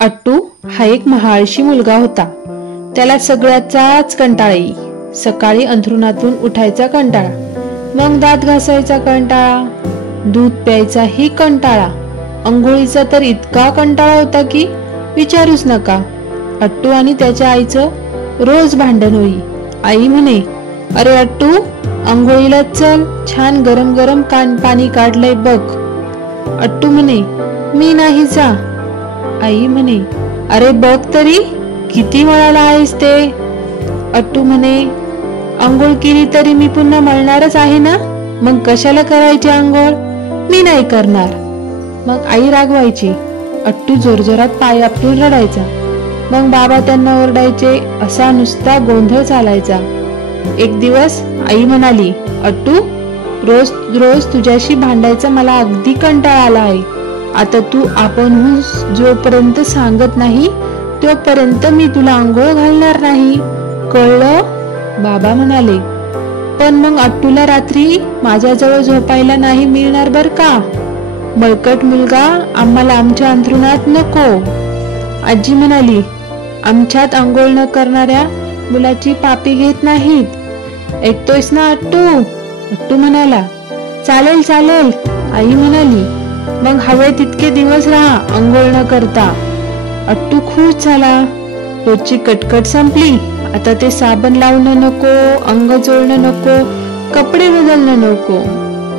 अट्टू हा एक महाळशी मुलगा होता. त्याला सगळ्याचाच कंटाळा येई. सकाळी अंथरुणातून उठायचा कंटाळा, मग दात घासायचा कंटाळा, दूध प्यायचाही कंटाळा, अंघोळीचा तर इतका कंटाळा होता की विचारूच नका. अट्टू आणि त्याच्या आईचं रोज भांडण होई. आई म्हणे, अरे अट्टू, अंघोळीला चल, छान गरम गरम पाणी काढलंय बघ. अट्टू म्हणे, मी नाही जा. आई म्हणे, अरे बघ तरी, किती मळाला आहेस ते. अट्टू म्हणे, अंघोळ केली तरी मी पुन्हा मळणारच आहे ना, मग कशाला करायची अंघोळ, मी नाही करणार. मग आई रागवायची. अट्टू जोरजोरात पाय आपटून रडायचा. मग बाबा त्यांना ओरडायचे. असा नुसता गोंधळ चालायचा. एक दिवस आई म्हणाली, अट्टू, रोज रोज तुझ्याशी भांडायचा मला अगदी कंटाळा आला आहे. आता तू आपणहून जोपर्यंत सांगत नाही तोपर्यंत मी तुला अंघोळ घालणार नाही, कळलं. बाबा म्हणाले, पण मग अट्टूला रात्री माझ्याजवळ झोपायला नाही मिळणार बर का. मळकट मुलगा आम्हाला आमच्या अंथरुणात नको. आजी म्हणाली, आमच्यात अंघोळ न करणाऱ्या मुलाची पापी घेत नाहीत. ऐकतोयस ना अट्टू. अट्टू म्हणाला, चालेल चालेल. आई म्हणाली, मग हवे तितके दिवस राहा अंघोळ न करता. अट्टू खुश झाला. रोजची कटकट संपली. आता ते साबण लावणं नको, अंग चोळणं नको, कपडे बदलणं नको,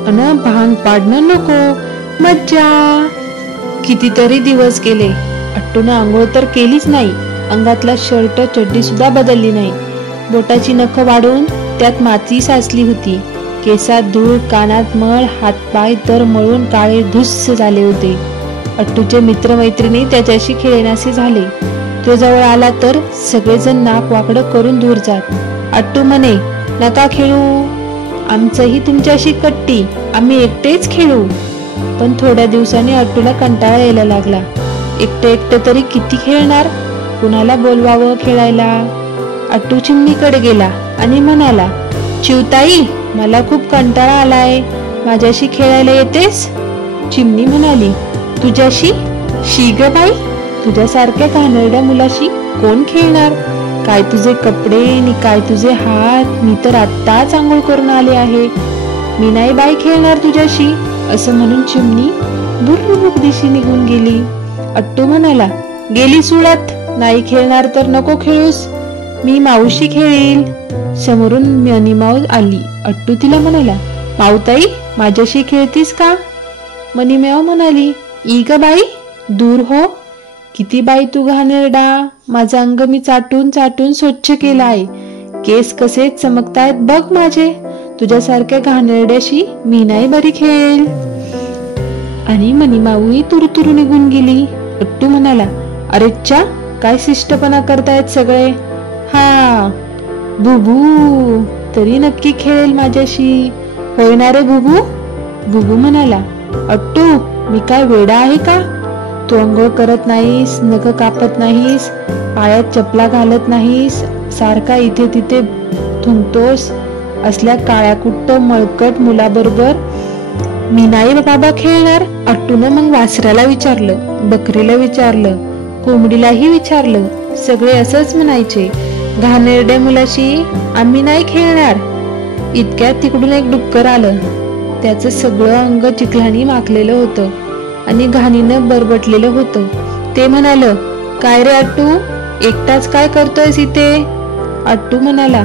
अन भांग पाडणं नको. मज्जा. कितीतरी दिवस गेले. अट्टूनं अंघोळ तर केलीच नाही. अंगातला शर्ट चड्डी सुद्धा बदलली नाही. बोटाची नखं वाढून त्यात माती साचली होती. केसात धूळ, कानात मळ, हातपाय तर मळून काळे धुस्स झाले होते. अट्टूचे मित्रमैत्रिणी त्याच्याशी खेळण्याचे झाले. तो जवळ आला तर सगळेजण नाक वाकडं करून दूर जात. अट्टू म्हणे, नका खेळू, आमचंही तुमच्याशी कट्टी, आम्ही एकटेच खेळू. पण थोड्या दिवसांनी अट्टूला कंटाळा यायला लागला. एकटं एकटं तरी किती खेळणार, कुणाला बोलवावं खेळायला. अट्टू चिमणीकडे गेला आणि म्हणाला, चिवताई, मला खूप कंटाळा आलाय, माझ्याशी खेळायला येतेस. चिमणी म्हणाली, तुझ्याशी? शी ग बाई, तुझ्यासारख्या घाणेरड्या मुलाशी कोण खेळणार. काय तुझे कपडे आणि काय तुझे हात, मी तर आत्ताच आंघोळ करून आले आहे, मी नाही बाई खेळणार तुझ्याशी. असं म्हणून चिमणी भुर्रभुक दिशी निघून गेली. अट्टू म्हणाला, गेली सुळत, नाही खेळणार तर नको खेळूस, मी माऊशी खेळील. समोरून मनीमाऊ आली. अट्टू तिला म्हणाला, माऊताई, माझ्याशी खेळतीस का. मनीमाऊ म्हणाली, ई ग बाई, दूर हो, किती बाई तू घाणेरडा, माझं अंग मी चाटून चाटून स्वच्छ केलं आहे, केस कसे चमकतायत बघ माझे, तुझ्यासारख्या घाणेरड्याशी मी नाही बरी खेळेल. आणि मनीमाऊही तुरुतुरु निघून गेली. अट्टू म्हणाला, अरे च्या, काय शिष्टपणा करतायत सगळे. हा, बुबू तरी नक्की खेळेल माझ्याशी, होय ना रे बुबू. बुबू म्हणाला, अट्टू, मी काय वेडा आहे का, तू अंघोळ करत नाहीस, नख कापत नाहीस, पायात चपला घालत नाहीस, सारखा इथे तिथे थुंकतोस, असल्या काळ्याकुट्ट मळकट मुलाबरोबर मी नाही बाबा खेळणार. अट्टूनं मग वासराला विचारलं, बकरीला विचारलं, कोंबडीलाही विचारलं. सगळे असंच म्हणायचे, घाणेरड्या मुलाशी आम्ही नाही खेळणार. इतक्यात तिकडून एक डुक्कर आलं. त्याचं सगळं अंग चिखलानी माखलेलं होतं आणि घाणीनं बरबटलेलं होतं. ते म्हणालं, काय रे अट्टू, एकटाच काय करतोयस इथे. अट्टू म्हणाला,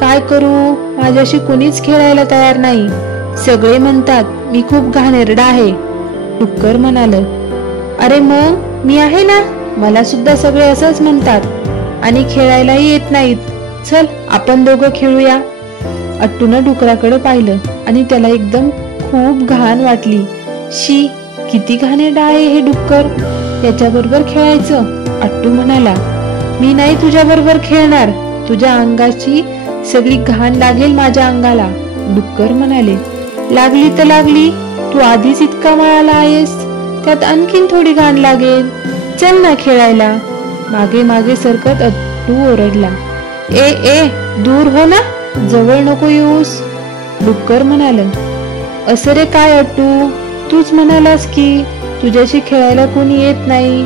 काय करू, माझ्याशी कुणीच खेळायला तयार नाही, सगळे म्हणतात मी खूप घाणेरडा आहे. डुक्कर म्हणालं, अरे मग मी आहे ना, मला सुद्धा सगळे असंच म्हणतात आणि खेळायलाही येत नाहीत, चल आपण दोघं खेळूया. अट्टूनं डुकराकडे पाहिलं आणि त्याला एकदम खूप घाण वाटली. शी, किती घाणेरडा आहे हे डुक्कर, याच्याबरोबर खेळायचं. अट्टू म्हणाला, मी नाही तुझ्या बरोबर खेळणार, तुझ्या अंगाची सगळी घाण लागेल माझ्या अंगाला. डुक्कर म्हणाले, लागली तर लागली, तू आधीच इतका मळाला आहेस, त्यात आणखीन थोडी घाण लागेल, चल ना खेळायला. मागे मागे सरकत अट्टू ओरडला, ए ए, दूर हो ना, जवळ नको येऊस. डुक्कर म्हणालं, असं रे काय अट्टू, तूच म्हणालास की तुझ्याशी खेळायला कोणी येत नाही,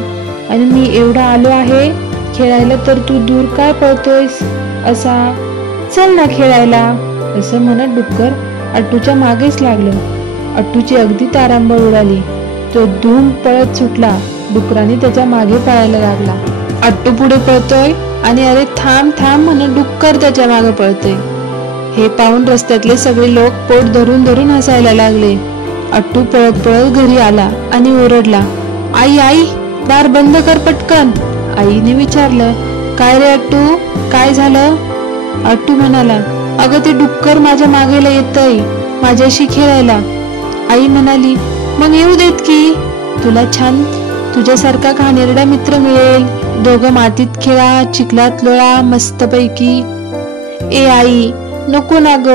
आणि मी एवढा आलो आहे खेळायला तर तू दूर काय पळतोयस असा. चल ना खेळायला असं म्हणत डुक्कर अट्टूच्या मागेच लागलं. अट्टूची अगदी तारांबळ उडाली. तो धूम पळत सुटला. डुकराने त्याच्या मागे पळायला लागला. अट्टू पुढे पळतोय आणि अरे थांब थांब म्हणत डुक्कर त्याच्या मागे पळतोय. हे पाहून रस्त्यातले सगळे लोक पोट धरून धरून हसायला लागले. अट्टू पळत पळत घरी आला आणि ओरडला, आई आई दार बंद कर पटकन. आईने विचारलं, काय रे अट्टू, काय झालं? अट्टू म्हणाला, अगं ते डुक्कर माझ्या मागेला येतय माझ्याशी खेळायला. आई म्हणाली, मग येऊ देत की, तुला छान तुझ्यासारखा घाणेरडा मित्र मिळेल. दोघं मातीत खेळा, चिखलात लोळा मस्तपैकी. ए आई नको ना ग,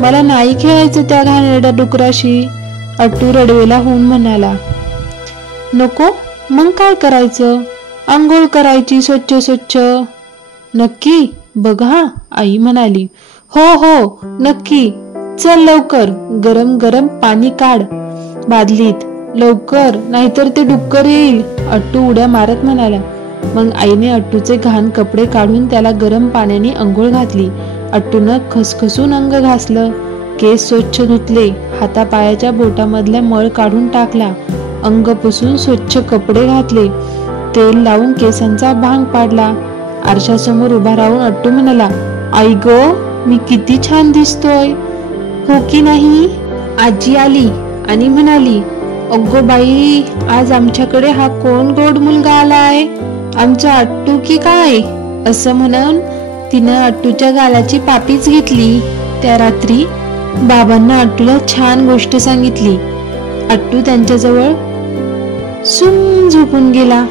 मला नाही खेळायचं त्या घाणेरड्या डुकराशी. अट्टू रडवेला होऊन म्हणाला. नको, मग काय करायचं? आंघोळ करायची स्वच्छ स्वच्छ. नक्की? बघा, आई म्हणाली. हो हो नक्की, चल लवकर गरम गरम पाणी काढ बादलीत लवकर, नाहीतर ते डुक्कर येईल. अट्टू उड्या मारत म्हणाला. मग आईने अट्टूचे घाण कपडे काढून त्याला गरम पाण्याने अंघोळ घातली. अट्टूनं खसखसून अंग घासलं, केस स्वच्छ धुतले, हातापायाच्या बोटामधल्या मळ काढून टाकला, अंग पुसून स्वच्छ कपडे घातले, तेल लावून केसांचा भांग पाडला. आरशासमोर उभा राहून अट्टू म्हणाला, आई गो मी किती छान दिसतोय, हो की नाही? आजी आली आणि म्हणाली, अगो बाई आज आमच्याकडे हा कोण गोड मुलगा आलाय, आमचा अट्टू की काय? असं म्हणून तिनं अट्टूच्या गालाची पापीच घेतली. त्या रात्री बाबांना अट्टूला छान गोष्ट सांगितली. अट्टू त्यांच्याजवळ सुम झोपून गेला.